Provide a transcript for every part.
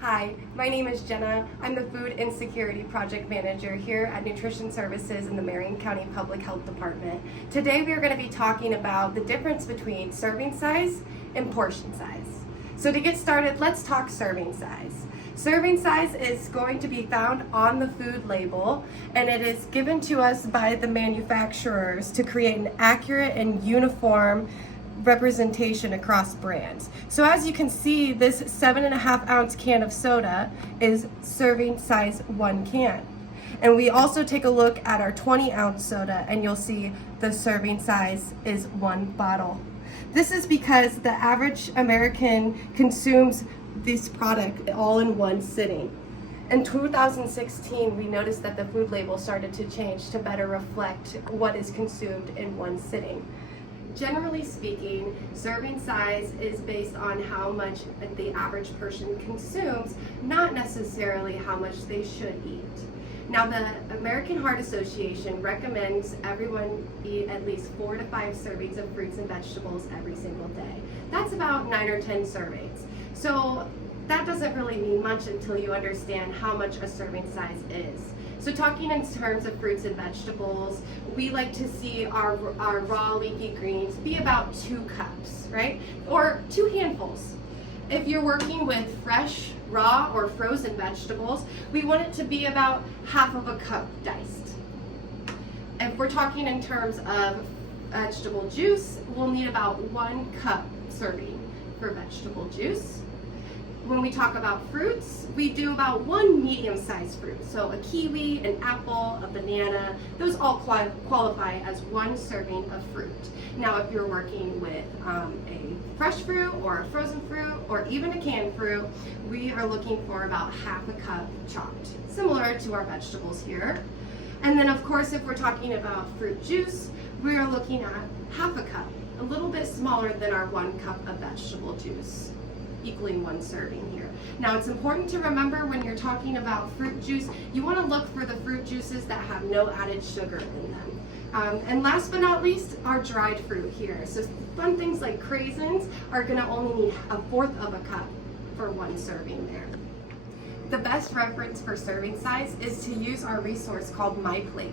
Hi, my name is Jenna. I'm the Food Insecurity Project Manager here at Nutrition Services in the Marion County Public Health Department. Today we are going to be talking about the difference between serving size and portion size. So to get started, let's talk serving size. Serving size is going to be found on the food label, and it is given to us by the manufacturers to create an accurate and uniform representation across brands. So as you can see, this 7.5 ounce can of soda is serving size 1 can. And we also take a look at our 20 ounce soda and you'll see the serving size is 1 bottle. This is because the average American consumes this product all in one sitting. In 2016, we noticed that the food label started to change to better reflect what is consumed in one sitting. Generally speaking, serving size is based on how much the average person consumes, not necessarily how much they should eat. Now, the American Heart Association recommends everyone eat at least 4 to 5 servings of fruits and vegetables every single day. That's about 9 or 10 servings. So that doesn't really mean much until you understand how much a serving size is. So talking in terms of fruits and vegetables, we like to see our raw leafy greens be about 2 cups, right? Or 2 handfuls. If you're working with fresh, raw, or frozen vegetables, we want it to be about half of a cup diced. If we're talking in terms of vegetable juice, we'll need about 1 cup serving for vegetable juice. When we talk about fruits, we do about 1 medium-sized fruit. So a kiwi, an apple, a banana, those all qualify as 1 serving of fruit. Now, if you're working with a fresh fruit or a frozen fruit or even a canned fruit, we are looking for about half a cup chopped, similar to our vegetables here. And then, of course, if we're talking about fruit juice, we are looking at half a cup, a little bit smaller than our 1 cup of vegetable juice, equaling 1 serving here. Now, it's important to remember when you're talking about fruit juice, you want to look for the fruit juices that have no added sugar in them. And last but not least, our dried fruit here. So fun things like craisins are going to only need 1/4 of a cup for 1 serving there. The best reference for serving size is to use our resource called MyPlate.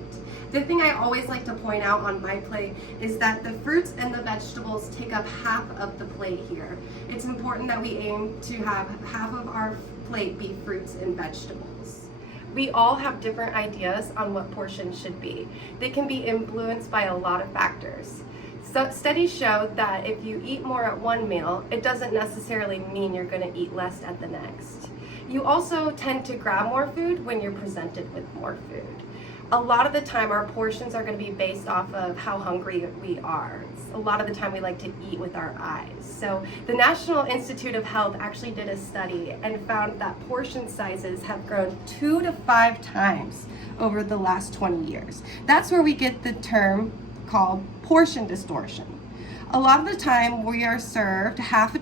The thing I always like to point out on MyPlate is that the fruits and the vegetables take up half of the plate here. It's important that we aim to have half of our plate be fruits and vegetables. We all have different ideas on what portions should be. They can be influenced by a lot of factors. So studies show that if you eat more at one meal, it doesn't necessarily mean you're going to eat less at the next. You also tend to grab more food when you're presented with more food. A lot of the time our portions are going to be based off of how hungry we are. A lot of the time we like to eat with our eyes. So the National Institute of Health actually did a study and found that portion sizes have grown 2 to 5 times over the last 20 years. That's where we get the term called portion distortion. A lot of the time we are served half a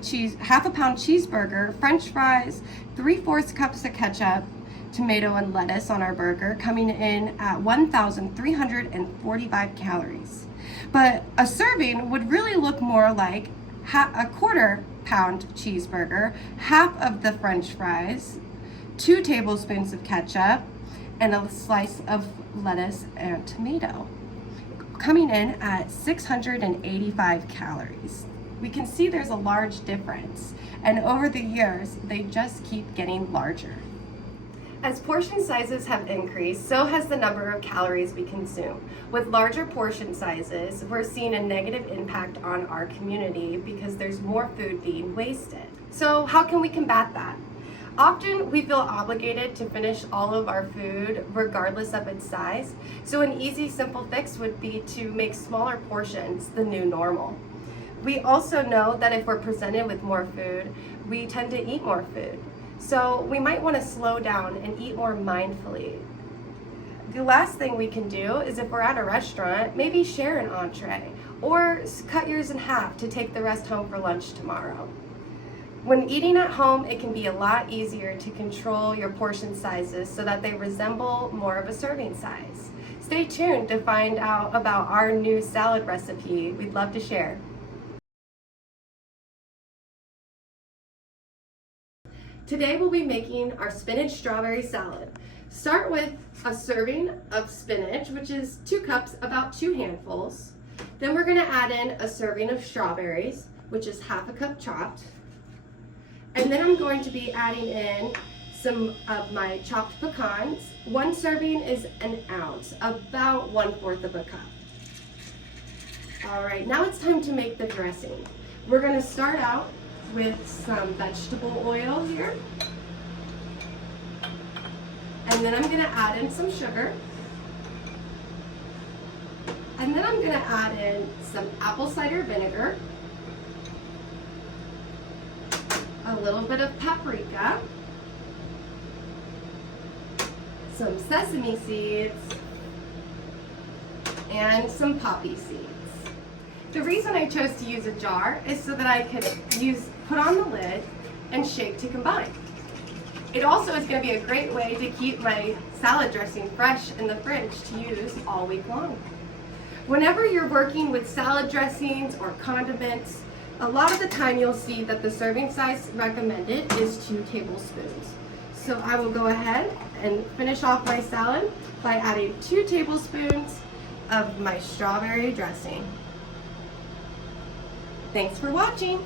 pound cheeseburger, French fries, 3/4 cups of ketchup, tomato and lettuce on our burger, coming in at 1,345 calories. But a serving would really look more like a 1/4 pound cheeseburger, half of the French fries, 2 tablespoons of ketchup, and a slice of lettuce and tomato, coming in at 685 calories. We can see there's a large difference, and over the years, they just keep getting larger. As portion sizes have increased, so has the number of calories we consume. With larger portion sizes, we're seeing a negative impact on our community because there's more food being wasted. So how can we combat that? Often we feel obligated to finish all of our food regardless of its size. So an easy, simple fix would be to make smaller portions the new normal. We also know that if we're presented with more food, we tend to eat more food. So we might want to slow down and eat more mindfully. The last thing we can do is, if we're at a restaurant, maybe share an entree or cut yours in half to take the rest home for lunch tomorrow. When eating at home, it can be a lot easier to control your portion sizes so that they resemble more of a serving size. Stay tuned to find out about our new salad recipe we'd love to share. Today we'll be making our spinach strawberry salad. Start with a serving of spinach, which is 2 cups, about 2 handfuls. Then we're gonna add in a serving of strawberries, which is 1/2 cup chopped. And then I'm going to be adding in some of my chopped pecans. 1 serving is an ounce, about 1/4 of a cup. All right, now it's time to make the dressing. We're gonna start out with some vegetable oil here. And then I'm gonna add in some sugar. And then I'm gonna add in some apple cider vinegar, a little bit of paprika, some sesame seeds, and some poppy seeds. The reason I chose to use a jar is so that I could put on the lid and shake to combine. It also is going to be a great way to keep my salad dressing fresh in the fridge to use all week long. Whenever you're working with salad dressings or condiments, a lot of the time you'll see that the serving size recommended is 2 tablespoons. So I will go ahead and finish off my salad by adding 2 tablespoons of my strawberry dressing. Thanks for watching.